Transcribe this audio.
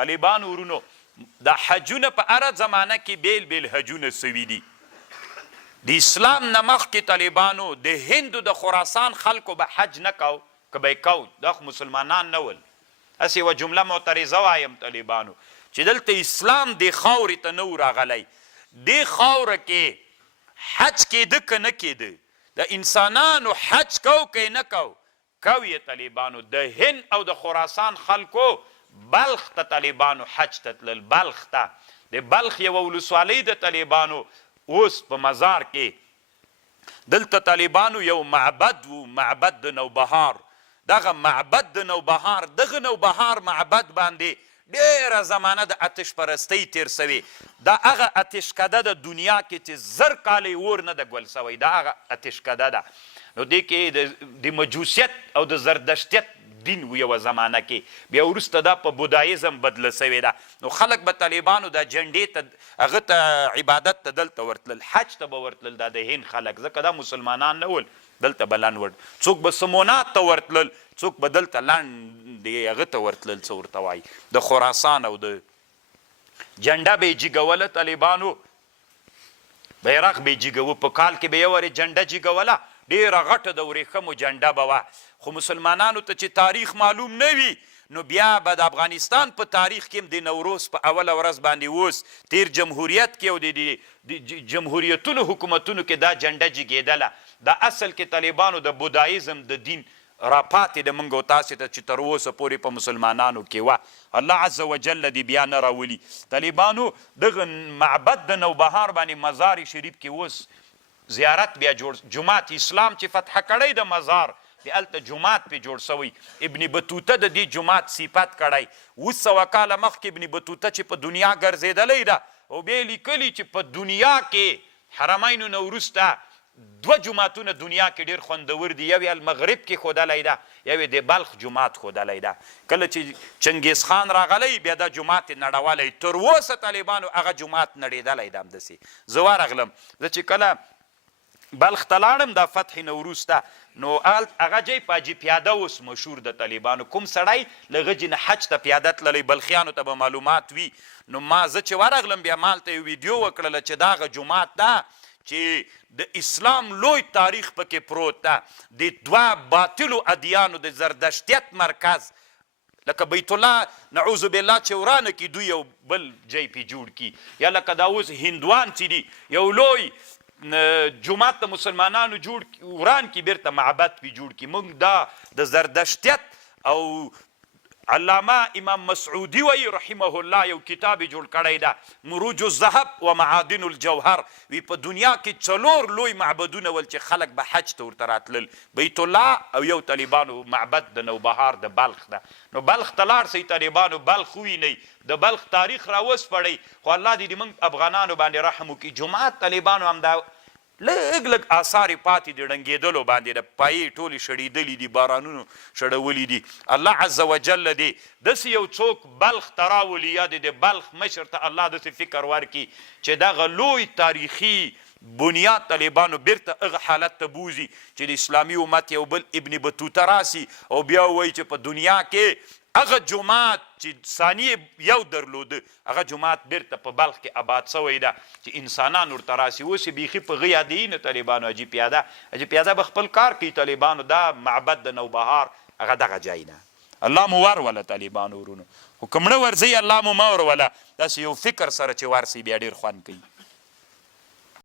طالبانو ورونو دا حجونه په هره زمانه کې بیل بیل حجونه سوي دي د اسلام نه مخکې طالبانو د هندو د خراسان خلکو به حج نه کو که به یې کو دا خو مسلمانان نه ول هسې یوه جمله معترضه وایم طالبانو چې دلته اسلام دې خاورې ته نه و راغلی دې خاوره کې حج کېده که نه کېده د انسانانو حج کو که نه کو کو یې طالبانو د هند او د خراسان خلکو بلخ ته طالبانو حج ته تلل بلخ ته د بلخ یوه ولسوالۍ د طالبانو اوس په مزار کې دلته طالبانو یو معبد و معبد د نوبهار دغه معبد د نوبهار دغه نوبهار معبد باندې ډیره زمانه د اتش پرستۍ تیر سوي دا هغه اتشکده د دنیا کې چې زر کاله اور نه ده ګل سوی دا هغه اتشکده ده نو دې کې د مجوسیت او د زردشتیت دین و یوه زمانه کې بیا وروسته دا په بودایزم بدله سوې ده نو خلک به طالبانو دا جنډې ته هغه ته عبادت ته دلته ورتلل حج ته به ورتلل دا د هند خلک ځکه دا مسلمانان نه ول دلته به لنډ څوک به سمونات ته ورتلل څوک به دلته لنډ هغه ته ورتلل څه ورته وایي د خراسان او د جنډه به یې جیګوله طالبانو بیرغ به یې جیګوه په کال کې به یې ورې جنډه جیګوله ډیره غټه د ورېښمو جنډه به وه خو مسلمانانو ته چې تاریخ معلوم نه وي نو بیا به د افغانستان په تاریخ کې هم د نوروز په اوله ورځ باندې اوس تیر جمهوریت کې او د جمهوریتونو حکومتونو کې دا جنډه جګېدله دا اصل کې طالبانو د بودایزم د دین راپاتې د موږ او تاسې ته چې تر اوسه پورې په مسلمانانو کې وه الله عز وجل دې بیا نه راولي طالبانو دغه معبد د نوبهار باندې مزار شریف کې اوس زیارت بیا جوړ جماعت اسلام چې فتح کړی د مزار بیا هلته جومات پې جوړ سوی ابن بطوطه د دې جومات صفت کړی 700 کاله مخکې ابن بطوطه چې په دنیا ګرځېدلی ده او بیا یې لیکلي چې په دنیا کې حرمینو نه وروسته 2 جوماتونه دنیا کې ډېر خوندور دي یو یې المغرب کې ښودلی ده یو یې د بلخ جومات ښودلی ده کله چې چنګیز خان راغلی بیا دا جومات یې نړولی تر اوسه طالبانو هغه جومات نړېدلی ده همداسې زه ورغلم زه چې کله بلخ ته لاړم دا فتح نه وروسته نو هغه جای په حاجي پیاده اوس مشهور د طالبانو کوم سړی له غجې نه حج ته پیاده تللی بلخیانو ته به معلومات وي نو ما زه چې ورغلم بیا مالته یو ویډیو وکړله چې دا هغه جومات ده چې د اسلام لوی تاریخ پکې پروت ده د 2 باطلو ادیانو د زردشتیت مرکز لکه بیت الله نعوذ بالله چې ورانه کې دوی یو بل جای پې جوړ کي یا لکه دا اوس هندوان چې دي یو لوی جومات د مسلمانانو جوړ وران کې بیرته معبد پې جوړ کړي موږ دا د زردشتیت او علامه امام مسعودي وایي رحمه الله یو کتاب یې جوړ کړی ده مروج الذهب و معادن الجوهر وی په دنیا کې 4 لوی معبدونه ول چې خلک به حج ته ورته راتلل بیت الله او یو طالبانو معبد د نوبهار د بلخ ده نو بلخ ته لاړ سئ طالبانو بلخ ووینئ د بلخ تاریخ را وسپړئ خو الله دې موږ افغانانو باندې رحم وکړي جومات طالبانو هم دا لږ لږ آثار یې پاتې دي ړنګېدلو باندې د پایې ټولې شړېدلي دي بارانونو شړولي دي الله عز وجل دې داسې یو څوک بلخ ته راولي یا د بلخ مشر ته الله داسې فکر ورکړي چې دغه لوی تاریخي بنیاد طالبانو بیرته هغه حالت ته بوزي چې د اسلامي امت یو بل ابن بطوطه راسي او بیا وایي چې په دنیا کې هغه جومات چې ثانیې یو درلوده هغه جومات بیرته په بلخ کې آباد سوی ده چې انسانان ورته راسي اوس یې بیخي په هغه یادوي نه طالبانو حاجي پیاده به خپل کار کوي طالبانو دا معبد د نوبهار هغه دغه ځای نه الله مو وروله طالبانو ورونو خو که مړه ورځئ الله مو مه وروله داسې یو فکر سره چې ورسئ بیا ډېر خوند کوي